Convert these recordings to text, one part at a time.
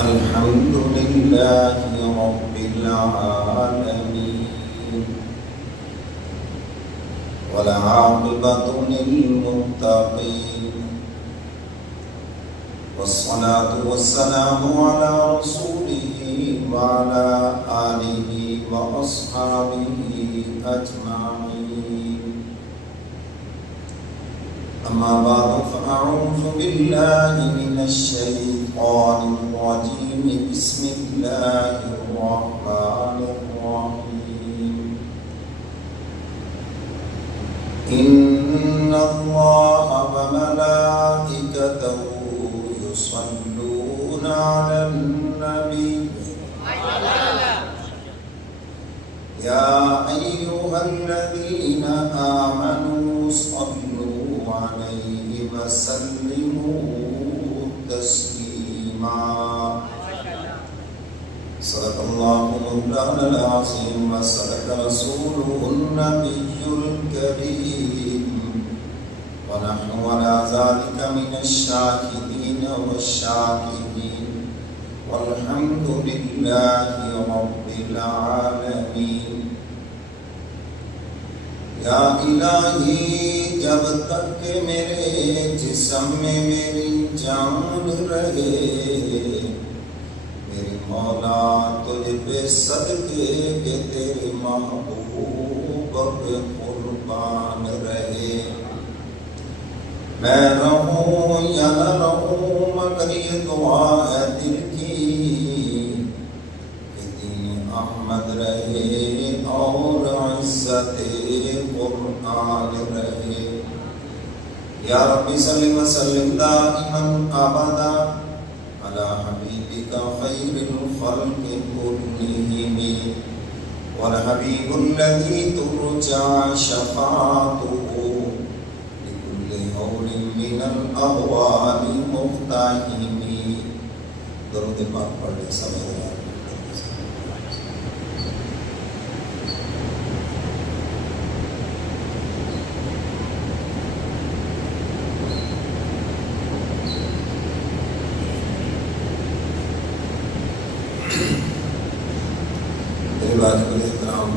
الحمد لله رب العالمين والعاقبة للمتقين والصلاة والسلام على رسوله وعلى آله وأصحابه أجمعين. أما بعد فأعوذ بالله من الشيطان الرجيم. بسم الله الرحمن الرحيم. إن الله وملائكته يصلون على النبي يا أيها الذين آمنوا صلوا عليه وسلموا تسليما. صدق الله مولانا العظيم وصدق رسوله النبي الكريم ونحن على ذلك من الشاهدين والشاكرين والحمد لله رب العالمين. یا الہی جب تک کہ میرے جسم میں میری جان رہے میری مولا تجھ پہ صدقے کہ تیرے محبوب پہ قربان رہے. میں رہوں یا نہ رہوں مگر یہ دعا ہے دل کی کہ دین احمد رہے اور عزت قرآن رہے. یا ربی صلی وسلم دائما ابدا علی حبیبک خیر الخلق کلہم والحبیب الذی ترجى شفاعته لكل هول من الاهوال مقتحم. درود پاک پڑھ لیں سب. واجب الاحترام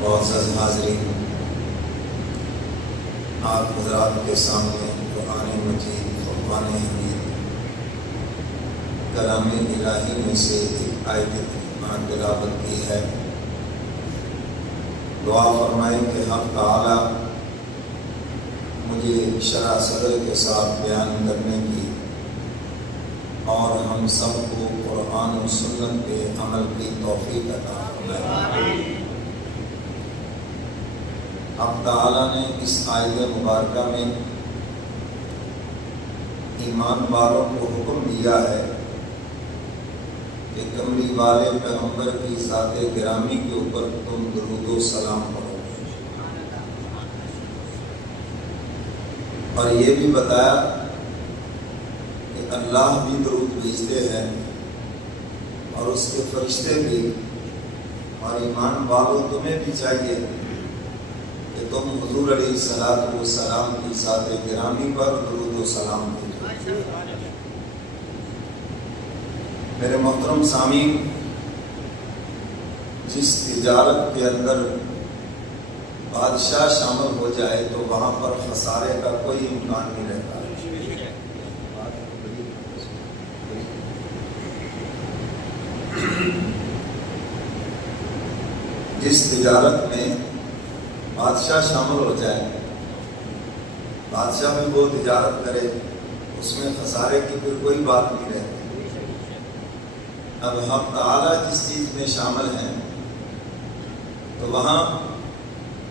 معزز حاضرین، آپ حضرات کے سامنے قرآن مجید فرقان حمید کلام الہی میں سے ایک آیت کریمہ تلاوت کی ہے. دعا فرمائیں کہ حق تعالی مجھے شرح صدر کے ساتھ بیان کرنے کی اور ہم سب کو قرآن و سنت کے عمل کی توفیق عطا فرمائے. حق تعالیٰ نے اس آیت مبارکہ میں ایمان والوں کو حکم دیا ہے کہ کملی والے پیغمبر کی ذات گرامی کے اوپر تم درود و سلام پڑھو، اور یہ بھی بتایا اللہ بھی درود بھیجتے ہیں اور اس کے فرشتے بھی، اور ایمان والوں تمہیں بھی چاہیے کہ تم حضور علیہ الصلوۃ والسلام کی ذات گرامی پر درود و سلام بھیجو. میرے محترم سامعین، جس تجارت کے اندر بادشاہ شامل ہو جائے تو وہاں پر خسارے کا کوئی امکان نہیں رہتا. جس تجارت میں بادشاہ شامل ہو جائے، بادشاہ بھی وہ تجارت کرے، اس میں خسارے کی پھر کوئی بات نہیں رہتی. اب ہم تعالیٰ جس چیز میں شامل ہیں تو وہاں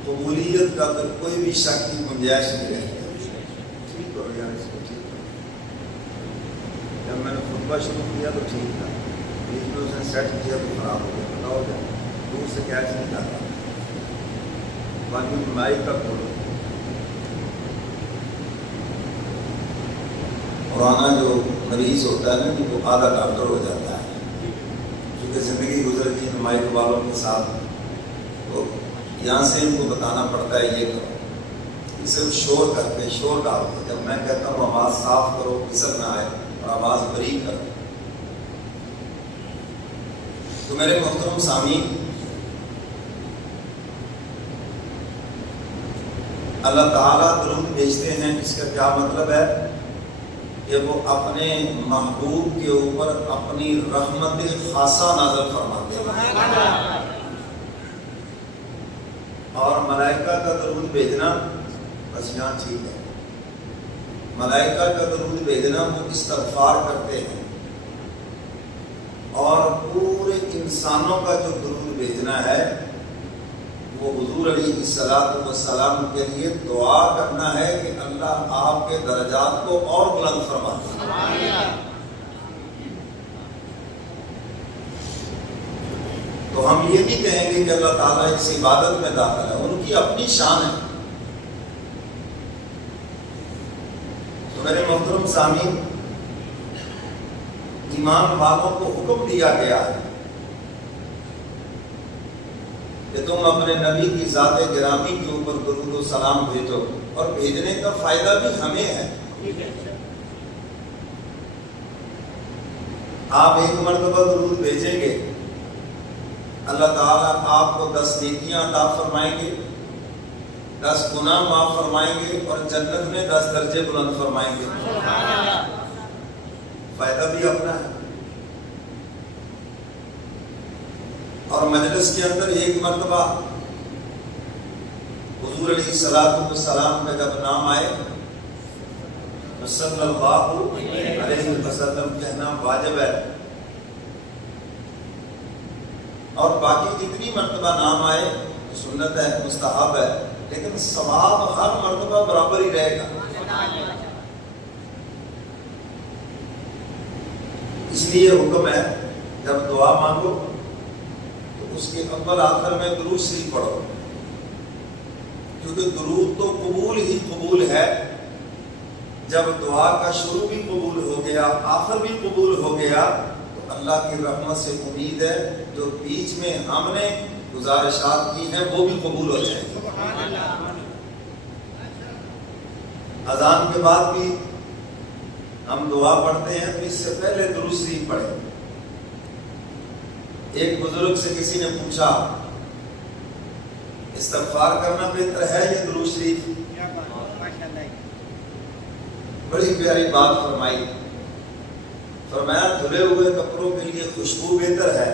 قبولیت کا پھر کوئی بھی شک کی گنجائش نہیں رہتی. ٹھیک کرو یار اس کو، ٹھیک کرو. جب میں نے خطبہ شروع کیا تو ٹھیک تھا، بیچ میں اس نے سیٹ کیا تو خراب ہو گیا. پتا ہو جائے دور سے کیا چیز آتا باقی مائک کا کھولو. پرانا جو مریض ہوتا ہے نا وہ آدھا ڈاکٹر ہو جاتا ہے، کیونکہ زندگی گزر گئی مائک والوں کے ساتھ، تو یہاں سے ان کو بتانا پڑتا ہے یہ کرو. صرف شور کرتے، شور ڈالتے. جب میں کہتا ہوں آواز صاف کرو، کسر نہ آئے، اور آواز بری کر۔ تو میرے محترم سامعین، اللہ تعالیٰ درود بھیجتے ہیں، اس کا کیا مطلب ہے کہ وہ اپنے محبوب کے اوپر اپنی رحمت خاصہ نازل فرماتے ہیں۔ اور ملائکہ کا درود بھیجنا بس یہاں ٹھیک ہے، ملائکہ کا درود بھیجنا وہ استغفار کرتے ہیں، اور پورے انسانوں کا جو درود بھیجنا ہے وہ حضور علیہ الصلوۃ والسلام کے لیے دعا کرنا ہے کہ اللہ آپ کے درجات کو اور بلند فرما دے۔ تو ہم یہ بھی کہیں گے کہ اللہ تعالیٰ اس عبادت میں داخل ہے، ان کی اپنی شان ہے۔ تو میرے محترم سامعین، ایمان والوں کو حکم دیا گیا ہے کہ تم اپنے نبی کی ذات گرامی کے اوپر درود و سلام بھیجو، اور بھیجنے کا فائدہ بھی ہمیں ہے۔ آپ ایک مرتبہ درود بھیجیں گے، اللہ تعالیٰ آپ کو 10 نیکیاں عطا فرمائیں گے، 10 گناہ معاف فرمائیں گے، اور جنت میں 10 درجے بلند فرمائیں گے۔ فائدہ بھی اپنا ہے۔ اور مجلس کے اندر ایک مرتبہ حضور علیہ الصلوۃ والسلام کا جب نام آئے تو صلی اللہ علیہ وسلم کہنا واجب ہے، اور باقی جتنی مرتبہ نام آئے سنت ہے، مستحب ہے، لیکن ثواب ہر مرتبہ برابر ہی رہے گا۔ اس لیے حکم ہے جب دعا مانگو اس کے اول آخر میں درود شریف پڑھو، کیونکہ درود تو قبول ہی قبول ہے۔ جب دعا کا شروع بھی قبول ہو گیا، آخر بھی قبول ہو گیا، تو اللہ کی رحمت سے امید ہے جو بیچ میں ہم نے گزارشات کی ہیں وہ بھی قبول ہو جائیں گے۔ اذان کے بعد بھی ہم دعا پڑھتے ہیں تو اس سے پہلے درود شریف پڑھیں۔ ایک بزرگ سے کسی نے پوچھا استغفار کرنا بہتر ہے یا درود شریف؟ بڑی پیاری بات فرمائی، فرمایا دھلے ہوئے کپڑوں کے لیے خوشبو بہتر ہے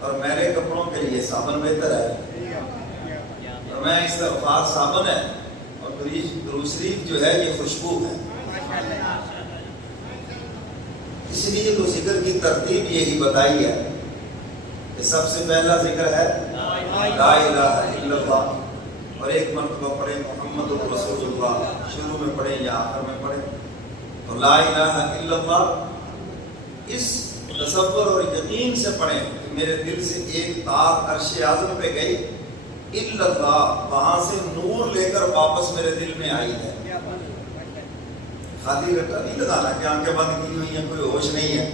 اور میلے کپڑوں کے لیے صابن بہتر ہے۔ فرمایا استغفار صابن ہے اور درود شریف جو ہے یہ خوشبو ہے۔ اس لیے تو ذکر کی ترتیب یہی بتائی ہے کہ سب سے پہلا ذکر ہے لا الہ الا اللہ، اور ایک مرتبہ پڑھیں محمد رسول اللہ، شروع میں پڑھیں یا آخر میں پڑھیں۔ تو لا الہ الا اللہ اس تصور اور یقین سے پڑھیں کہ میرے دل سے ایک تار عرش اعظم پہ گئی، الا اللہ وہاں سے نور لے کر واپس میرے دل میں آئی ہے۔ خالی رٹا نہیں لگانا کہ آنکھیں بند کی ہوئی ہیں، کوئی ہوش نہیں ہے۔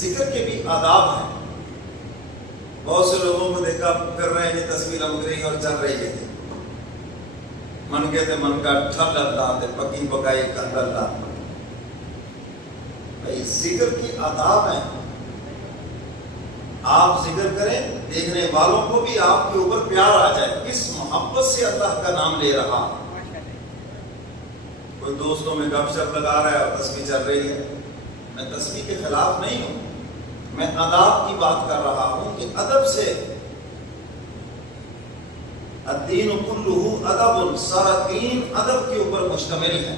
ذکر کے بھی آداب ہیں۔ بہت سے لوگوں کو دیکھا کر رہے ہیں، یہ تصویر لمک رہی اور چل رہی ہے، من کے تے من کا ٹھل اللہ تے پکی پکائی کر اللہ۔ بھائی ذکر کی آداب ہیں، آپ ذکر کریں، دیکھنے والوں کو بھی آپ کے اوپر پیار آ جائے، کس محبت سے اللہ کا نام لے رہا۔ کوئی دوستوں میں گپ شپ لگا رہا ہے اور تسبیح چل رہی ہے، میں تسبیح کے خلاف نہیں ہوں، میں آداب کی بات کر رہا ہوں کہ ادب سے الدین کلہ ادب، سارا دین ادب کے اوپر مشتمل ہے۔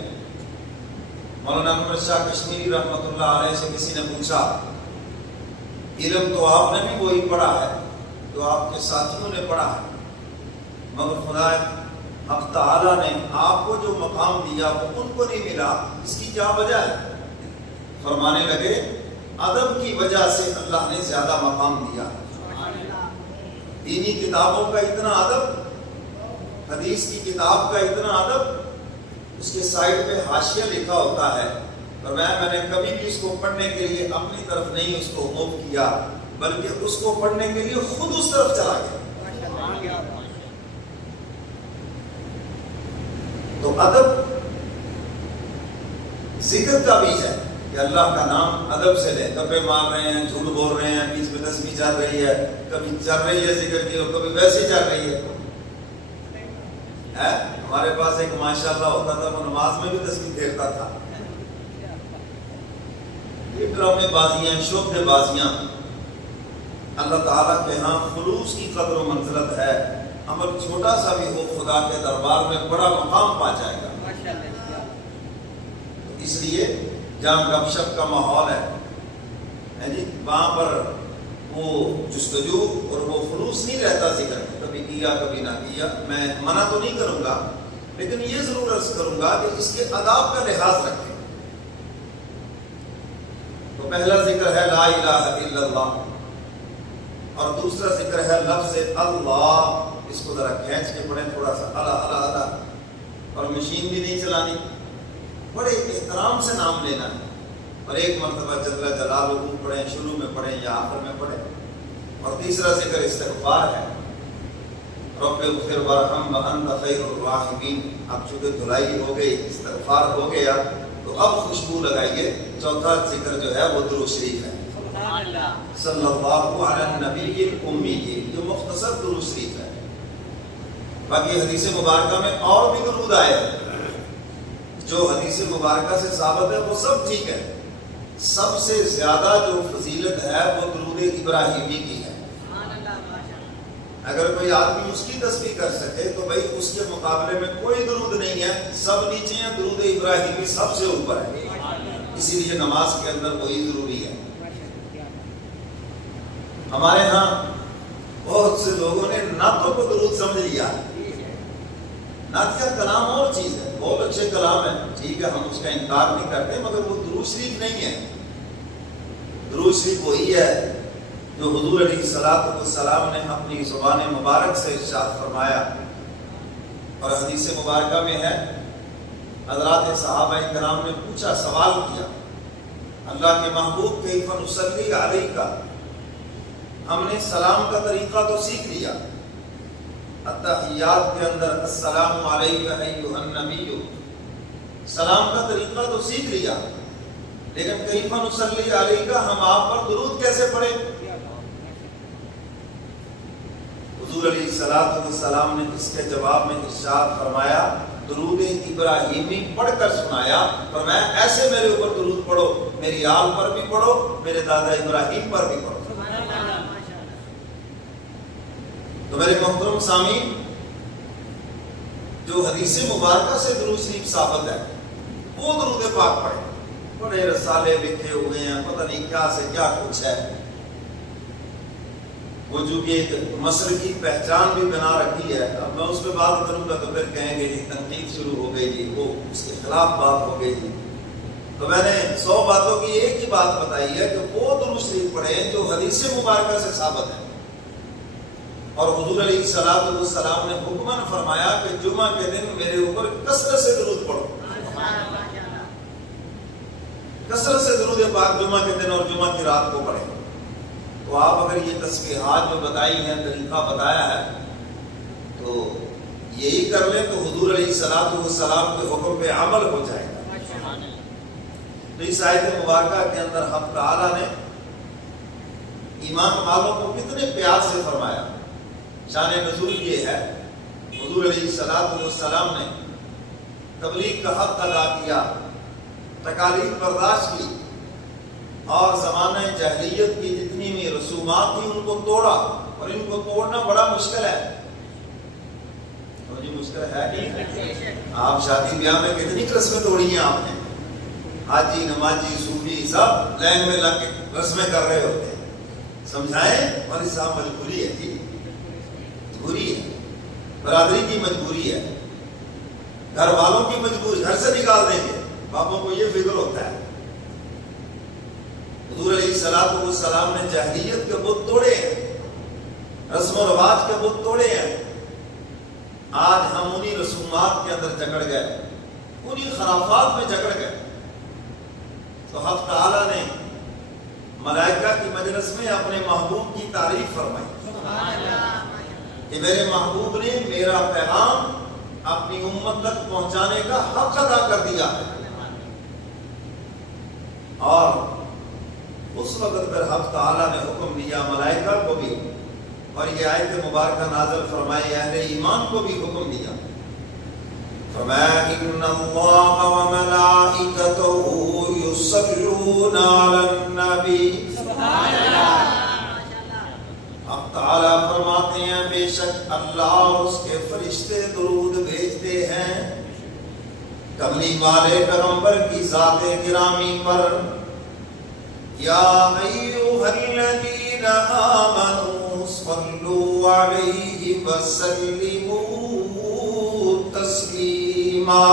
مولانا انور شاہ کشمیری رحمۃ اللہ علیہ سے کسی نے پوچھا علم تو آپ نے بھی وہی پڑھا ہے جو آپ کے ساتھیوں نے پڑھا ہے، مگر خدا حق تعالیٰ نے آپ کو جو مقام دیا وہ ان کو نہیں ملا، اس کی کیا وجہ ہے؟ فرمانے لگے ادب کی وجہ سے اللہ نے زیادہ مقام دیا۔ دینی کتابوں کا اتنا ادب، حدیث کی کتاب کا اتنا ادب، اس کے سائڈ پہ حاشیہ لکھا ہوتا ہے، اور میں نے کبھی بھی اس کو پڑھنے کے لیے اپنی طرف نہیں اس کو موو کیا، بلکہ اس کو پڑھنے کے لیے خود اس طرف چلا گیا۔ تو ادب ذکر کا بیج ہے کہ اللہ کا نام ادب سے لیں. گپے مار رہے ہیں, جھوٹ بول رہے ہیں, بیچ میں تسبیح چل رہی ہے, کبھی چل رہی ہے ذکر کی اور کبھی ویسے چل رہی ہے. ہمارے پاس ایک ماشاءاللہ ہوتا تھا, وہ نماز میں بھی تسبیح پھیرتا تھا. یہ ڈرامے بازیاں, شبہ بازیاں. اللہ تعالیٰ کے ہاں خلوص کی قدر و منزلت ہے. عمل چھوٹا سا بھی ہو, خدا کے دربار میں بڑا مقام پا جائے گا. اس لیے جہاں گپ شپ کا ماحول ہے جی, وہاں پر وہ جستجو اور وہ خلوص نہیں رہتا ذکر میں. کبھی کیا کبھی نہ کیا. میں منع تو نہیں کروں گا, لیکن یہ ضرور عرض کروں گا کہ اس کے آداب کا لحاظ رکھیں. تو پہلا ذکر ہے لا الہ الا اللہ, اور دوسرا ذکر ہے لفظ اللہ. اس کو ذرا کھینچ کے پڑھیں تھوڑا سا, اللہ اللہ اللہ. اور مشین بھی نہیں چلانی, بڑے احترام سے نام لینا ہے. اور ایک مرتبہ جل جلالہ پڑھیں, شروع میں پڑھیں یا آخر میں پڑھیں. اور تیسرا ذکر استغفار ہے, رب اغفر وارحم وانت خیر الراحمین. اب چونکہ دھلائی ہو گئی, استغفار ہو گیا, تو اب خوشبو لگائیے. چوتھا ذکر جو ہے وہ درود شریف ہے, صلی اللہ علی النبی الامی, جو مختصر درود شریف ہے. باقی حدیث مبارکہ میں اور بھی درود آئے ہیں. جو حدیث مبارکہ سے ثابت ہے وہ سب ٹھیک ہے. سب سے زیادہ جو فضیلت ہے وہ درود ابراہیمی کی ہے. اگر کوئی آدمی اس کی تسبیح کر سکے تو بھائی اس کے مقابلے میں کوئی درود نہیں ہے. سب نیچے ہیں, درود ابراہیمی سب سے اوپر ہے. اسی لیے نماز کے اندر وہی ضروری ہے. ہمارے ہاں بہت سے لوگوں نے نعتوں کو درود سمجھ لیا. نعت کا کلام اور چیز ہے, بہت اچھے کلام ہے, ٹھیک ہے, ہم اس کا انکار نہیں کرتے, مگر وہ درود شریف نہیں ہے. درود شریف وہی ہے جو حضور علیہ الصلوۃ والسلام نے اپنی زبان مبارک سے ارشاد فرمایا. اور حدیث مبارکہ میں ہے, حضرات صحابہ کرام نے پوچھا, سوال کیا, اللہ کے محبوب کیف نصلی علیک, ہم نے سلام کا طریقہ تو سیکھ لیا, التحیات کے اندر السلام علیک ایھا النبی, سلام کا طریقہ تو سیکھ لیا, لیکن کیف نصلی علیک, ہم آپ پر درود کیسے پڑھیں؟ حضور علیہ الصلوۃ والسلام نے اس کے جواب میں ارشاد فرمایا, درود ابراہیمی پڑھ کر سنایا. فرمایا ایسے میرے اوپر درود پڑھو, میری آل پر بھی پڑھو, میرے دادا ابراہیم پر بھی پڑھو. تو میرے محترم سامعین, جو حدیث مبارکہ سے درود شریف ثابت ہے وہ درود پاک پڑھیں. بڑے رسالے لکھے ہوئے ہیں, پتہ نہیں کیا سے کیا کچھ ہے. وہ جو کہ ایک مصر کی پہچان بھی بنا رکھی ہے. اب میں اس پہ بات کروں گا تو پھر کہیں گے جی تنقید شروع ہو گئی جی, وہ اس کے خلاف بات ہو گئی جی. تو میں نے 100 باتوں کی ایک ہی بات بتائی ہے کہ وہ درود شریف پڑھیں جو حدیث مبارکہ سے ثابت ہے. اور حضور علیہ الصلوۃ والسلام نے حکماً فرمایا کہ جمعہ کے دن میرے اوپر کثرت سے درود پڑھو. کثرت سے درود پاک جمعہ کے دن اور جمعہ کی رات کو پڑھیں. تو آپ اگر یہ تسبیحات جو بتائی ہیں, طریقہ بتایا ہے, تو یہی کر لیں تو حضور علیہ الصلوۃ والسلام کے حکم پہ عمل ہو جائے گا. تو اس آیت مبارکہ کے اندر حق تعالیٰ نے ایمان والوں کو کتنے پیار سے فرمایا. شان نزول یہ ہے, حضور علیہ الصلوۃ والسلام نے تبلیغ کا حق ادا کیا, تکالیف برداشت کی, اور زمانہ جاہلیت کی جتنی بھی رسومات تھیں ان کو توڑا. اور ان کو توڑنا بڑا مشکل ہے. مشکل ہے کہ آپ شادی بیاہ میں کتنی رسمیں توڑی ہیں آپ نے. حاجی نمازی صوفی سب لائن میں لگ کے رسمیں کر رہے ہوتے ہیں. سمجھائیں, اور صاحب مجبوری ہے جی, مجبوری ہے, برادری کی مجبوری ہے, گھر والوں کی مجبوری, گھر سے نکال دیں گے. باپوں کو یہ فکر ہوتا ہے. حضور علیہ الصلوۃ والسلام نے جاہلیت کے بت توڑے ہیں, رسم و رواج کے بت توڑے ہیں. آج ہم انہی رسومات کے اندر جکڑ گئے, انہی خرافات میں جکڑ گئے. تو حق تعالیٰ نے ملائکہ کی مجلس میں اپنے محبوب کی تعریف فرمائی کہ میرے محبوب نے میرا پیغام اپنی امت تک پہنچانے کا حق ادا کر دیا ہے. اور اس وقت پھر حق تعالیٰ نے حکم دیا ملائکہ کو بھی، اور یہ آیت مبارکہ نازل فرمائی اہل ایمان کو بھی حکم دیا، فرمایا ان اللہ وملائکتہ یصلون علی النبی، سبحان اللہ۔ حق تعالیٰ فرماتے ہیں بے شک اللہ اور اس کے فرشتے درود بھیجتے ہیں کملی والے پیغمبر کی ذات گرامی پر، یا ایھا الذین آمنوا صلوا علیہ وسلموا تسلیما۔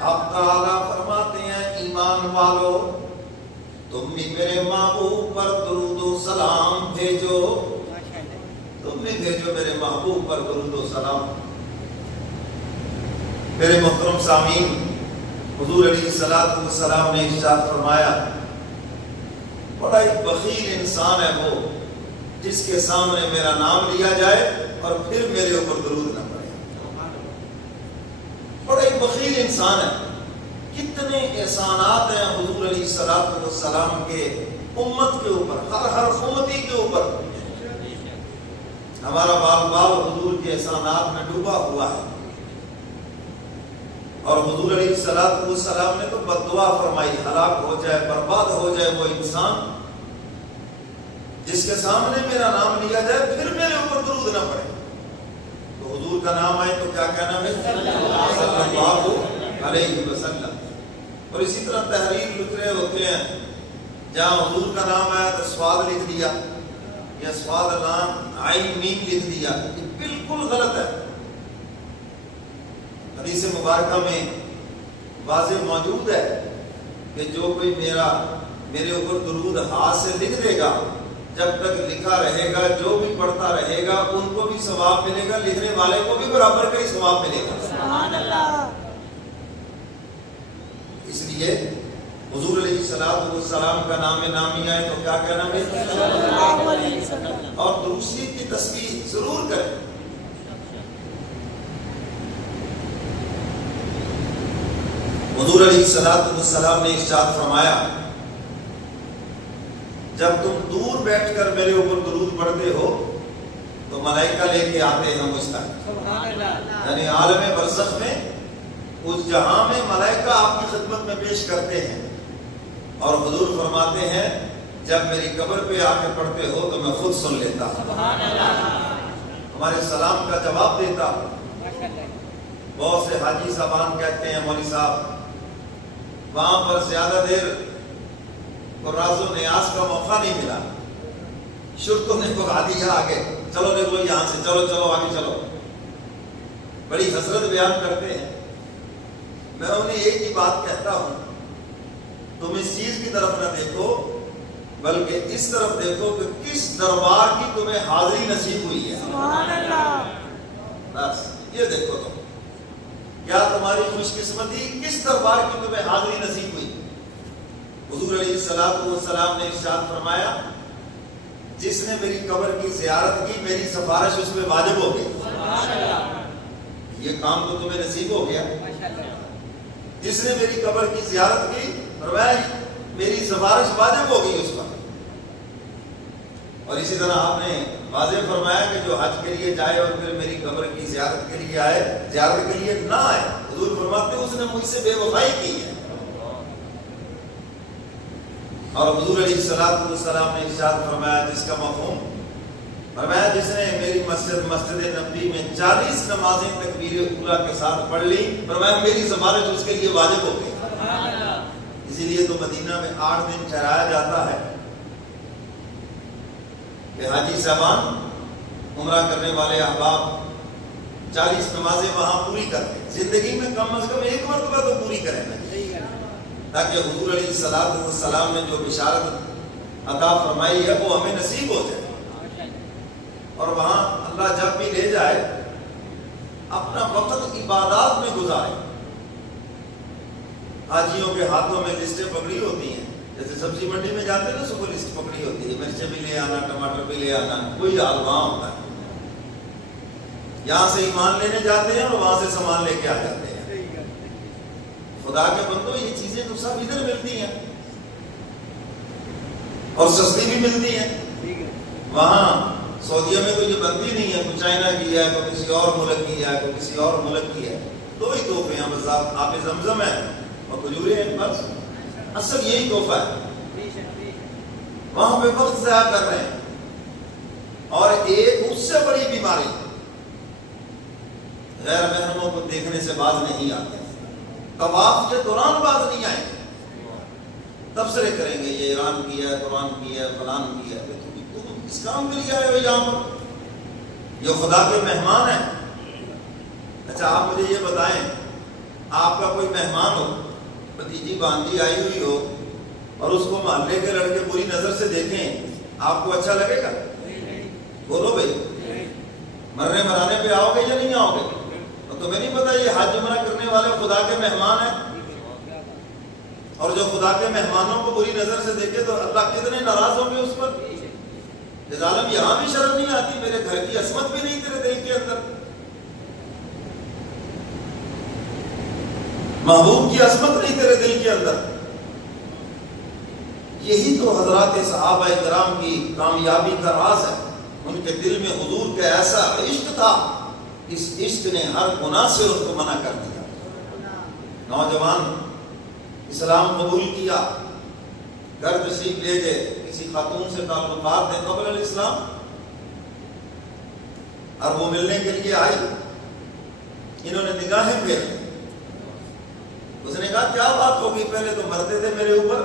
اب تعالیٰ فرماتے ہیں ایمان والو تم بھی میرے محبوب پر درود و سلام بھیجو، تم بھی بھیجو میرے محبوب پر درود و سلام۔ میرے محترم سامعین، حضور علیہ الصلوۃ والسلام نے ارشاد فرمایا بڑا ایک بخیل انسان ہے وہ جس کے سامنے میرا نام لیا جائے اور پھر میرے اوپر درود نہ پڑے۔ بڑا ایک بخیل انسان ہے۔ کتنے احسانات ہیں حضور علیہ الصلوۃ والسلام کے امت کے اوپر، ہر امتی کے اوپر۔ ہمارا بال بال حضور کے احسانات میں ڈوبا ہوا ہے، اور حضور علیہ الصلوۃ والسلام نے تو بد دعا فرمائی ہلاک ہو جائے، برباد ہو جائے وہ انسان جس کے سامنے میرا نام لیا جائے پھر میرے اوپر درود نہ پڑے۔ تو حضور کا نام آئے تو کیا کہنا ہے؟ صلی اللہ علیہ وسلم۔ اور اسی طرح تحریر لکھ رہے ہوتے ہیں، جہاں حضور کا نام آیا تو سواد لکھ دیا یا سواد نام عین میم لکھ دیا، یہ بالکل غلط ہے۔ حدیث مبارکہ میں واضح موجود ہے کہ جو کوئی میرے اوپر درود ہاتھ سے لکھ دے گا، جب تک لکھا رہے گا جو بھی پڑھتا رہے گا ان کو بھی ثواب ملے گا، لکھنے والے کو بھی برابر کا ہی ثواب ملے گا۔ سبحان اللہ۔ اس لیے حضور علیہ الصلوۃ والسلام کا نام نامی آئے تو کیا کہنا ہے؟ صلی اللہ علیہ وسلم۔ اور درود شریف کی تسبیح ضرور کریں۔ حضور علیہ الصلوۃ والسلام نے ارشاد فرمایا جب تم دور بیٹھ کر میرے اوپر درود پڑھتے ہو تو ملائکہ لے کے آتے ہیں مجھ تک، یعنی عالم برزخ میں اس جہاں میں ملائکہ آپ کی خدمت میں پیش کرتے ہیں، اور حضور فرماتے ہیں جب میری قبر پہ آ کے پڑھتے ہو تو میں خود سن لیتا ہوں، ہمارے سلام کا جواب دیتا ہوں۔ بہت سے حاجی صاحبان کہتے ہیں مولوی صاحب وہاں پر زیادہ دیر راز و نیاز کا موقع نہیں ملا، شرطوں نے بھگا دیا آگے، چلو دیکھو یہاں سے، چلو چلو آگے چلو، بڑی حسرت بیان کرتے ہیں۔ میں انہیں ایک ہی بات کہتا ہوں، تم اس چیز کی طرف نہ دیکھو بلکہ اس طرف دیکھو کہ کس دربار کی تمہیں حاضری نصیب ہوئی ہے۔ سبحان اللہ۔ بس یہ دیکھو تم، کیا تمہاری خوش قسمتی کس دربار کی تمہیں حاضری نصیب ہوئی۔ حضور علیہ الصلوۃ والسلام نے ارشاد فرمایا جس نے میری قبر کی زیارت کی میری سفارش اس میں واجب ہو گئی۔ یہ کام تو تمہیں نصیب ہو گیا۔ جس نے میری قبر کی زیارت کی فرمایا میری سفارش واجب ہو گئی اس پر۔ اور اسی طرح آپ نے واضح فرمایا کہ جو حج کے لیے جائے اور پھر میری قبر کی زیارت کے لیے آئے، زیارت کے لیے نہ آئے، حضور فرماتے ہیں اس نے مجھ سے بے وفائی کی ہے۔ اور حضور علیہ الصلوۃ والسلام نے ارشاد فرمایا جس کا مفہوم فرمایا جس نے میری مسجد نبوی میں 40 نمازیں تکبیر اولیٰ کے ساتھ پڑھ لی، فرمایا میری سفارش اس کے لیے واجب ہو گئی۔ اسی لیے تو مدینہ میں 8 دن ٹھہرایا جاتا ہے کہ حاجی صاحبان عمرہ کرنے والے احباب 40 نمازیں وہاں پوری کرتے ہیں، زندگی میں کم از کم ایک مرتبہ تو پوری کریں تاکہ حضور علیہ الصلوۃ والسلام نے جو بشارت عطا فرمائی ہے وہ ہمیں نصیب ہو جائے۔ اور وہاں اللہ جب بھی لے جائے اپنا وقت عبادات میں گزارے۔ حاجیوں کے ہاتھوں میں لسٹیں پکڑی ہوتی ہیں، جیسے سبزی منڈی میں جاتے ہیں نا، صبح لسٹ پکڑی ہوتی ہے، مرچیں بھی لے آنا، ٹماٹر بھی لے آنا، کوئی حال وہاں ہوتا ہے۔ یہاں سے ایمان لینے جاتے ہیں اور وہاں سے سامان لے کے آ جاتے ہیں۔ خدا کے بندو یہ چیزیں تو سب ادھر ملتی ہیں اور سستی بھی ملتی ہیں. وہاں سعودیہ میں تو یہ بنتی نہیں ہے, کوئی چائنا کی ہے, کوئی کسی اور ملک کی ہے, کوئی کسی اور ملک کی ہے. دو ہی تحفے ہیں بس, آب زمزم ہے اور کھجوریں ہیں, بس اصل یہی تحفہ ہے. وہاں پہ وقت ضائع کر رہے ہیں. اور ایک اس سے بڑی بیماری غیر محرموں کو دیکھنے سے باز نہیں آتے. طواف کے دوران باز نہیں آئے, تبصرے کریں گے یہ ایران کی ہے, قرآن کی ہے, فلان کی ہے. تم اس کام کے لیے آئے ہو یہاں پر, یہ خدا کے مہمان ہیں. اچھا آپ مجھے یہ بتائیں, آپ کا کوئی مہمان ہو, بھتیجی بانجی آئی ہوئی ہو, اور اس کو محلے کے لڑکے بری نظر سے دیکھیں, آپ کو اچھا لگے گا؟ بولو بھائی, مرنے مرانے پہ آؤ گے یا نہیں آؤ گے؟ تو تمہیں نہیں پتا یہ حج عمرہ کرنے والے خدا کے مہمان ہیں, اور جو خدا کے مہمانوں کو بری نظر سے دیکھے تو اللہ کتنے ناراض ہوں گے اس پر. کہ ظالم یہاں بھی شرم نہیں آتی, میرے گھر کی عصمت بھی نہیں تیرے دل کے اندر, محبوب کی عصمت نہیں تیرے دل کے اندر. یہی تو حضرات صحابہ کرام کی کامیابی کا راز ہے. ان کے دل میں حضور کا ایسا عشق تھا, اس عشق نے ہر گناہ سے ان کو منع کر دیا. نوجوان اسلام قبول کیا, گھر تشریف لے گئے, کسی خاتون سے تعلقات تھے قبل الاسلام, اور وہ ملنے کے لیے آئی. انہوں نے نگاہیں پھیری. اس نے کہا کیا بات ہوگی, پہلے تو مرتے تھے میرے اوپر,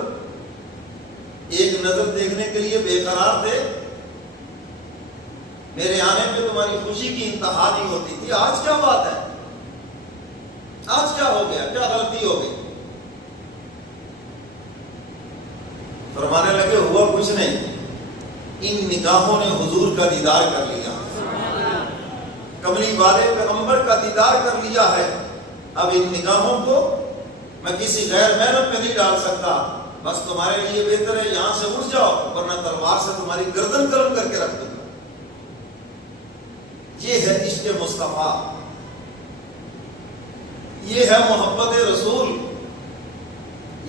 ایک نظر دیکھنے کے لیے بے قرار تھے, میرے آنے پہ تمہاری خوشی کی انتہا نہیں ہوتی تھی, آج کیا بات ہے, آج کیا ہو گیا, کیا غلطی ہو گئی؟ فرمانے لگے ہوا کچھ نہیں, ان نگاہوں نے حضور کا دیدار کر لیا, کملی والے پیغمبر کا دیدار کر لیا ہے. اب ان نگاہوں کو میں کسی غیر محرم پہ نہیں ڈال سکتا, بس تمہارے لیے بہتر ہے یہاں سے اٹھ جاؤ, ورنہ تلوار سے تمہاری گردن قلم کر کے رکھ دوں گا. یہ ہے عشق مصطفیٰ, یہ ہے محبت رسول,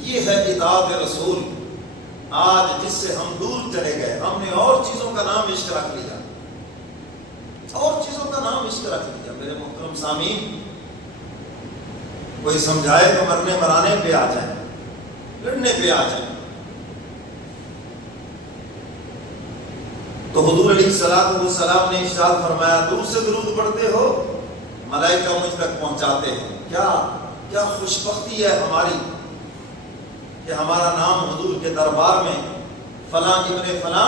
یہ ہے اطاعت رسول. آج جس سے ہم دور چلے گئے, ہم نے اور چیزوں کا نام عشق رکھ لیا, اور چیزوں کا نام عشق رکھ لیا. میرے محترم سامعین, کوئی سمجھائے تو مرنے مرانے پہ آ جائیں, لڑنے پہ آ جائیں. تو حضور علیہ السلام نے ارشاد فرمایا, دور سے درود پڑھتے ہو, ملائکہ مجھ تک پہنچاتے ہیں. کیا خوش بختی ہے ہماری کہ ہمارا نام حضور کے دربار میں فلاں ابن فلاں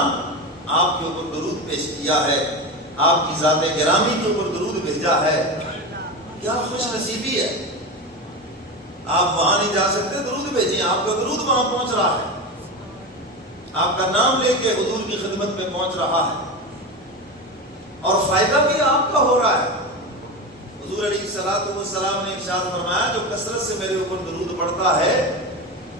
آپ کے اوپر درود پیش کیا ہے, آپ کی ذات گرامی کے اوپر درود بھیجا ہے. کیا خوش نصیبی ہے. آپ وہاں نہیں جا سکتے, درود بھیجیں, آپ کا درود وہاں پہنچ رہا ہے, آپ کا نام لے کے حضور کی خدمت میں پہنچ رہا ہے, اور فائدہ بھی آپ کا ہو رہا ہے. حضور علیہ السلام نے ارشاد فرمایا, جو کثرت سے میرے اوپر درود پڑھتا ہے,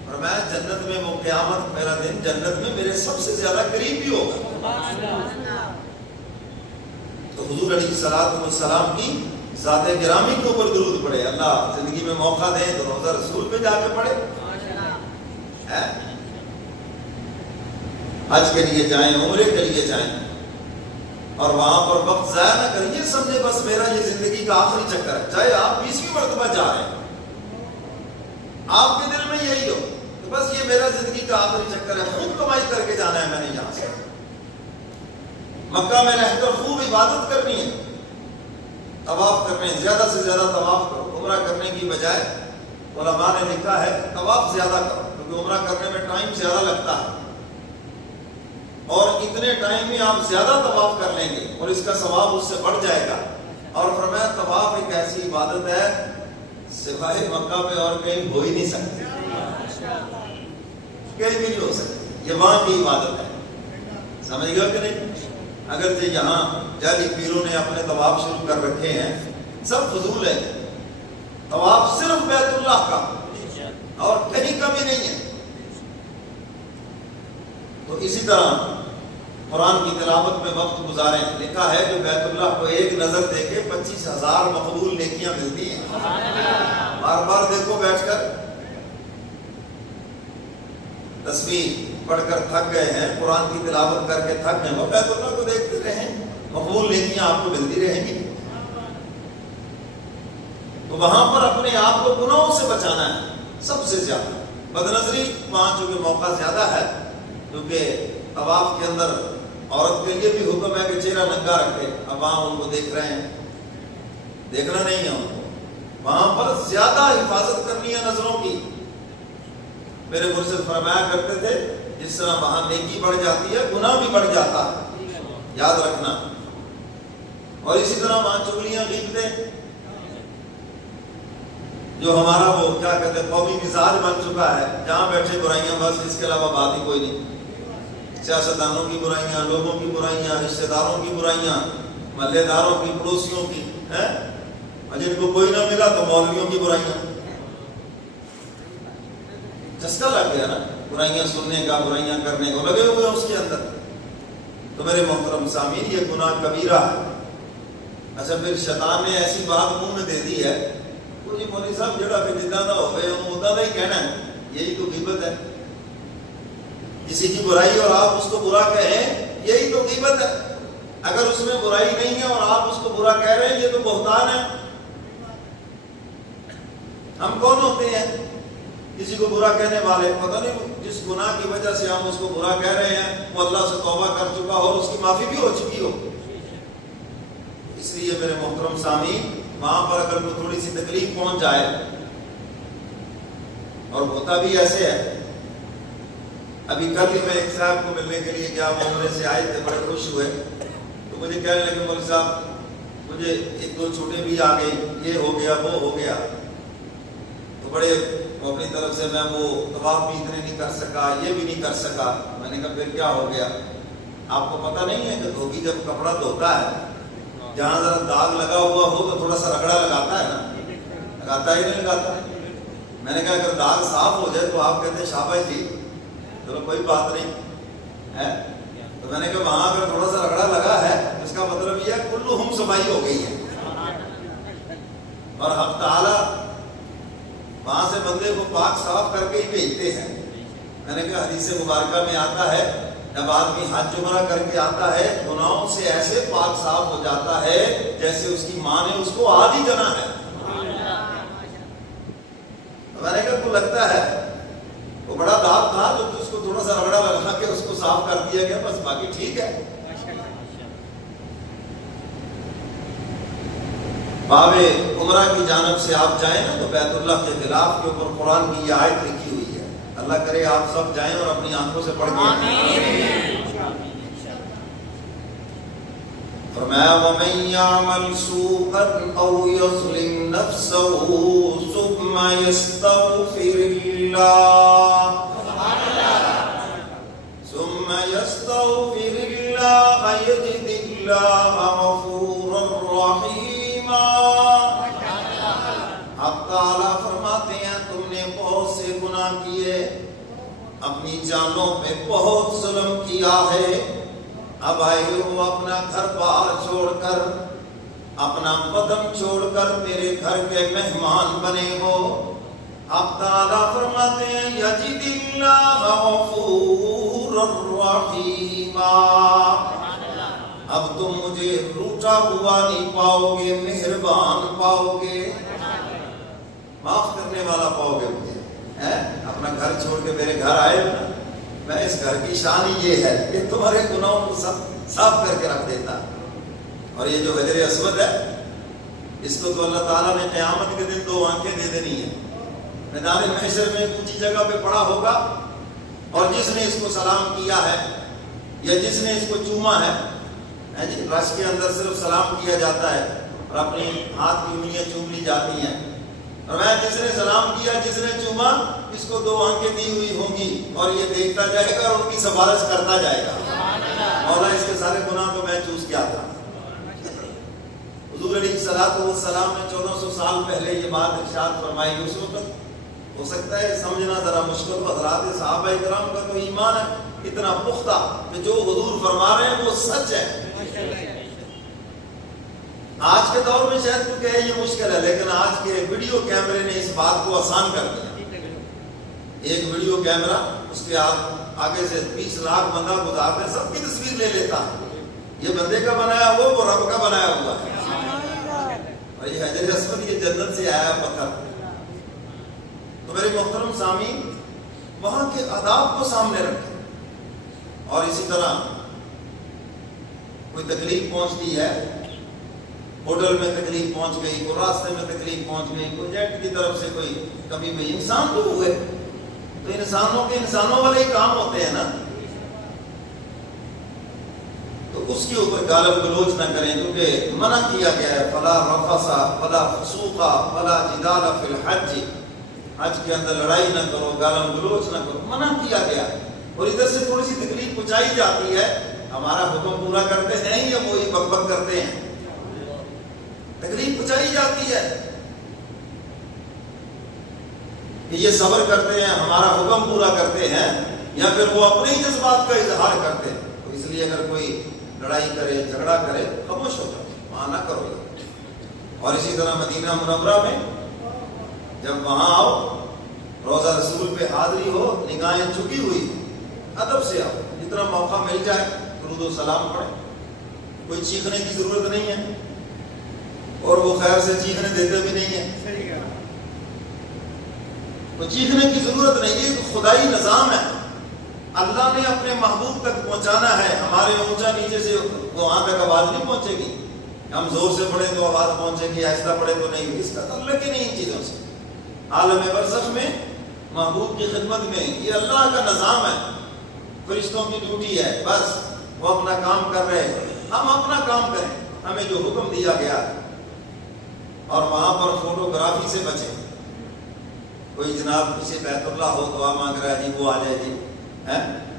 فرمایا جنت میں وہ قیامت میرا دن جنت میں میرے سب سے زیادہ قریب بھی ہوگا. تو حضور علیہ السلام کی ذات گرامی کے اوپر درود پڑھے. اللہ زندگی میں موقع دے تو روزہ رسول پہ جا کے پڑھے, حج کے لیے جائیں, عمرے کے لیے جائیں, اور وہاں پر وقت ضائع نہ کریں. یہ سمجھے بس میرا یہ زندگی کا آخری چکر ہے, چاہے آپ 20ویں مرتبہ جا رہے ہیں, آپ کے دل میں یہی ہو کہ بس یہ میرا زندگی کا آخری چکر ہے, خوب کمائی کر کے جانا ہے میں نے یہاں سے, مکہ میں رہ کر خوب عبادت کرنی ہے, طواف کرنے, زیادہ سے زیادہ طواف کرو. عمرہ کرنے کی بجائے علماء نے لکھا ہے طواف زیادہ کرو, کیونکہ عمرہ کرنے میں ٹائم زیادہ لگتا ہے, اور اتنے ٹائم میں آپ زیادہ طواف کر لیں گے اور اس کا ثواب اس سے بڑھ جائے گا. اور فرمایا طواف ایک ایسی عبادت ہے سوائے مکہ میں اور کہیں ہو ہی نہیں سکتی, کہیں بھی نہیں ہو سکتی, یہ وہاں کی عبادت ہے. سمجھ گئے کہ نہیں؟ اگرچہ یہاں جعلی پیروں نے اپنے طواف شروع کر رکھے ہیں, سب فضول ہے. طواف صرف بیت اللہ کا اور کہیں کا بھی نہیں ہے. تو اسی طرح قرآن کی تلاوت میں وقت گزاریں. لکھا ہے جو بیت اللہ کو ایک نظر دیکھے 25,000 مقبول نیکیاں ملتی ہیں. بار بار دیکھو بیٹھ کر, تسبیح پڑھ کر تھک گئے ہیں، قرآن کی تلاوت کر کے تھک گئے، وہ بیت اللہ کو دیکھتے رہیں، مقبول نیکیاں آپ کو ملتی رہیں گی۔ تو وہاں پر اپنے آپ کو گناہوں سے بچانا ہے سب سے زیادہ۔ بدنظری وہاں چونکہ موقع زیادہ ہے، کیونکہ طواف کے اندر عورت کے لیے بھی حکم ہے کہ چہرہ ننگا رکھے، اب وہاں ان کو دیکھ رہے ہیں، دیکھنا نہیں ہے ان کو، وہاں پر زیادہ حفاظت کرنی ہے نظروں کی۔ میرے مرشد فرمایا کرتے تھے جس طرح وہاں نیکی بڑھ جاتی ہے گناہ بھی بڑھ جاتا ہے، یاد رکھنا۔ اور اسی طرح وہاں چغلیاں غیبتیں، جو ہمارا وہ کیا کہتے ہیں قومی مزاج بن چکا ہے، جہاں بیٹھے برائیاں، بس اس کے علاوہ بات ہی کوئی نہیں۔ سیاستدانوں کی برائیاں، لوگوں کی برائیاں، رشتہ داروں کی برائیاں، محلے داروں کی، پڑوسیوں کی، اور جن کو کوئی نہ ملا تو مولویوں کی برائیاں۔ چسکا لگ گیا نا برائیاں سننے کا، برائیاں کرنے کو، لگے ہوئے ہیں اس کے اندر۔ تو میرے محترم سامعین، یہ گناہ کبیرہ ہے۔ اچھا پھر شیطان نے ایسی بات منہ میں دے دی ہے، وہ جی مولوی صاحب جڑا پھر جدہ دا ہوئے ادا دا ہی کہنا ہے، یہی تو غیبت ہے۔ کسی کی برائی اور آپ اس کو برا کہیں، یہی تو غیبت ہے۔ اگر اس میں برائی نہیں ہے اور آپ اس کو برا کہہ رہے ہیں، یہ تو بہتان ہے۔ ہم کون ہوتے ہیں کسی کو برا کہنے والے؟ پتہ نہیں جس گناہ کی وجہ سے ہم اس کو برا کہہ رہے ہیں وہ اللہ سے توبہ کر چکا ہو اور اس کی معافی بھی ہو چکی ہو۔ اس لیے میرے محترم سامعین، وہاں پر اگر کوئی تھوڑی سی تکلیف پہنچ جائے، اور ہوتا بھی ایسے ہے، ابھی کل ہی میں ایک صاحب کو ملنے کے لیے گیا، وہ عمرے سے آئے تھے، بڑے خوش ہوئے، تو مجھے کہنے لگے مولوی صاحب مجھے ایک دو چھوٹے بھی آ گئی، یہ ہو گیا وہ ہو گیا، تو بڑے اپنی طرف سے میں وہ طواف بھی اتنے نہیں کر سکا، یہ بھی نہیں کر سکا۔ میں نے کہا پھر کیا ہو گیا؟ آپ کو پتہ نہیں ہے کہ دھوبی جب کپڑا دھوتا ہے، جہاں ذرا داغ لگا ہوا ہو تو تھوڑا سا رگڑا لگاتا ہے نا، لگاتا ہی نہیں لگاتا۔ میں نے کہا اگر داغ صاف ہو جائے تو آپ کہتے ہیں شاباش جی، چلو کوئی بات نہیں ہے۔ تو میں نے کہا وہاں اگر تھوڑا سا رگڑا لگا ہے اس کا مطلب یہ ہے کلہم صفائی ہو گئی ہے، اور حق تعالی وہاں سے بندے کو پاک صاف کر کے ہی بھیجتے ہیں۔ میں نے کہا حدیث مبارکہ میں آتا ہے جب آدمی حج عمرہ کر کے آتا ہے گناہوں سے ایسے پاک صاف ہو جاتا ہے جیسے اس کی ماں نے اس کو آج ہی جنا ہے۔ میں نے کہا کو لگتا ہے وہ بڑا داغ تھا تو اس کو تھوڑا سا رگڑا لگا کے اس کو صاف کر دیا گیا، بس باقی ٹھیک ہے۔ باب عمرہ کی جانب سے آپ جائیں نا تو بیت اللہ کے غلاف کے اوپر قرآن کی یہ آیت لکھی ہوئی ہے، اللہ کرے آپ سب جائیں اور اپنی آنکھوں سے پڑھ کے۔ فرمایا وَمَن يَعْمَلْ سُوءًا أَوْ يَظْلِمْ نَفْسَهُ ثُمَّ يَسْتَغْفِرِ اللَّهَ يَجِدِ اللَّهَ غَفُورًا رَحِيمًا۔ اب تعالیٰ فرماتے ہیں تم نے بہت سے گناہ کیے، اپنی جانوں پہ بہت ظلم کیا ہے، اب آئے ہو اپنا گھر بار چھوڑ کر، اپنا وطن چھوڑ کر میرے گھر کے مہمان بنے ہو۔ اب تعالیٰ فرماتے ہیں یجد اللہ غفور الرحیم، اب تم مجھے روٹا ہوا نہیں پاؤ گے، مہربان پاؤ گے، معاف کرنے والا پاؤ گے مجھے۔ اپنا گھر چھوڑ کے میرے گھر آئے ہو نا، میں اس گھر کی شان ہی یہ ہے کہ تمہارے گناہوں کو صاف کر کے رکھ دیتا۔ اور یہ جو حجر اسود ہے اس کو تو اللہ تعالیٰ نے قیامت کے دن دو آنکھیں دے دینی ہے، میدان محشر میں اونچی جگہ پہ پڑا ہوگا، اور جس نے اس کو سلام کیا ہے یا جس نے اس کو چوما ہے، رش کے اندر صرف سلام کیا جاتا ہے اور اپنی ہاتھ کی انگلیاں چوم لی جاتی ہیں، اور میں جس نے سلام کیا جس نے چوما اس کو دو آنکھیں دی ہوئی ہوں گی اور یہ دیکھتا جائے گا اور ان کی سفارش کرتا جائے گا، مولا اس کے سارے گناہ کو میں چوز کیا تھا۔ حضور علیہ السلام نے 1400 سال پہلے یہ بات ارشاد فرمائی، اس وقت ہو سکتا ہے سمجھنا ذرا مشکل، حضرات صحابہ کرام کا تو ایمان ہے اتنا پختہ کہ جو حضور فرما رہے ہیں وہ سچ ہے۔ آج کے دور میں شاید تو کہے یہ مشکل ہے، لیکن آج کے ویڈیو کیمرے نے اس بات کو آسان کر دیا ایک ویڈیو کیمرہ اس کے آگے سے 20 لاکھ بندہ گزارتے ہیں، سب کی تصویر لے لیتا ہے، یہ بندے کا بنایا ہوا وہ رب کا بنایا ہوا ہے، اور یہ حجر اسود یہ جنت سے آیا پتھر۔ تو میرے محترم سامعین، وہاں کے آداب کو سامنے رکھیں، اور اسی طرح کوئی تکلیف پہنچتی ہے، ہوٹل میں تکلیف پہنچ گئی، کوئی راستے میں تکلیف پہنچ گئی، کوئی جیٹ کی طرف سے کوئی کمی میں، انسان تو ہوئے، تو انسانوں کے انسانوں والے ہی کام ہوتے ہیں نا، تو اس کے اوپر گالم گلوچ نہ کریں، کیونکہ منع کیا گیا ہے فلا رفث ولا فسوق ولا جدال فی الحج، حج کے اندر لڑائی نہ کرو، گالم گلوچ نہ کرو، منع کیا گیا ہے۔ اور ادھر سے تھوڑی سی تکلیف پہنچائی جاتی ہے، ہمارا حکم پورا کرتے ہیں یا وہی بک بک کرتے ہیں؟ تکلیف پہنچائی جاتی ہے کہ یہ صبر کرتے ہیں، ہمارا حکم پورا کرتے ہیں، یا پھر وہ اپنے ہی جذبات کا اظہار کرتے ہیں۔ تو اس لیے اگر کوئی لڑائی کرے، جھگڑا کرے، خاموش ہو جاؤ، وہاں نہ کرو۔ اور اسی طرح مدینہ منورہ میں جب وہاں آؤ، روضہ رسول پہ حاضری ہو، نگاہیں جھکی ہوئی، ادب سے آؤ، جتنا موقع مل جائے درود و سلام پڑھیں، کوئی چیخنے کی ضرورت نہیں ہے، اور وہ خیر سے چیخنے دیتے بھی نہیں ہیں، تو چیخنے کی ضرورت نہیں، یہ تو خدائی نظام ہے، اللہ نے اپنے محبوب تک پہنچانا ہے، ہمارے اونچا نیچے سے وہاں تک آواز نہیں پہنچے گی، ہم زور سے پڑھیں تو آواز پہنچے گی، آہستہ پڑھیں تو نہیں، اس کا تعلق ہی نہیں ان چیزوں سے۔ عالم برزخ میں محبوب کی خدمت میں یہ اللہ کا نظام ہے، فرشتوں کی ڈیوٹی ہے، بس وہ اپنا کام کر رہے ہیں، ہم اپنا کام کریں، ہمیں جو حکم دیا گیا ہے۔ اور وہاں پر فوٹوگرافی سے بچیں، کوئی جناب پیچھے بیت اللہ ہو، دعا مانگ رہا ہے جی، وہ آ جائے جی،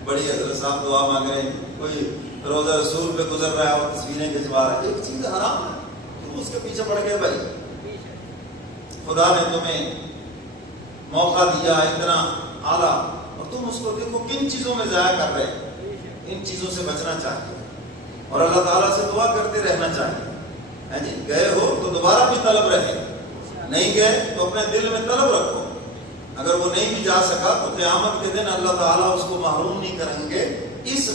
بڑی حضرت صاحب دعا مانگ رہے ہیں، کوئی روضہ رسول پہ گزر رہا ہے اور تصویریں کھنچوا رہا ہے، ایک چیز حرام ہے، تم اس کے پیچھے پڑ گئے۔ بھائی خدا نے تمہیں موقع دیا اتنا اعلیٰ، اور تم اس کو دیکھو کن چیزوں میں ضائع کر رہے ہیں، ان چیزوں سے بچنا چاہیے، اور اللہ تعالیٰ سے دعا کرتے رہنا چاہیے۔ جی گئے ہو تو دوبارہ بھی طلب رہے، نہیں گئے تو اپنے دل میں طلب رکھو، اگر وہ نہیں بھی جا سکا تو قیامت کے دن اللہ تعالیٰ اس کو محروم نہیں کریں گے اس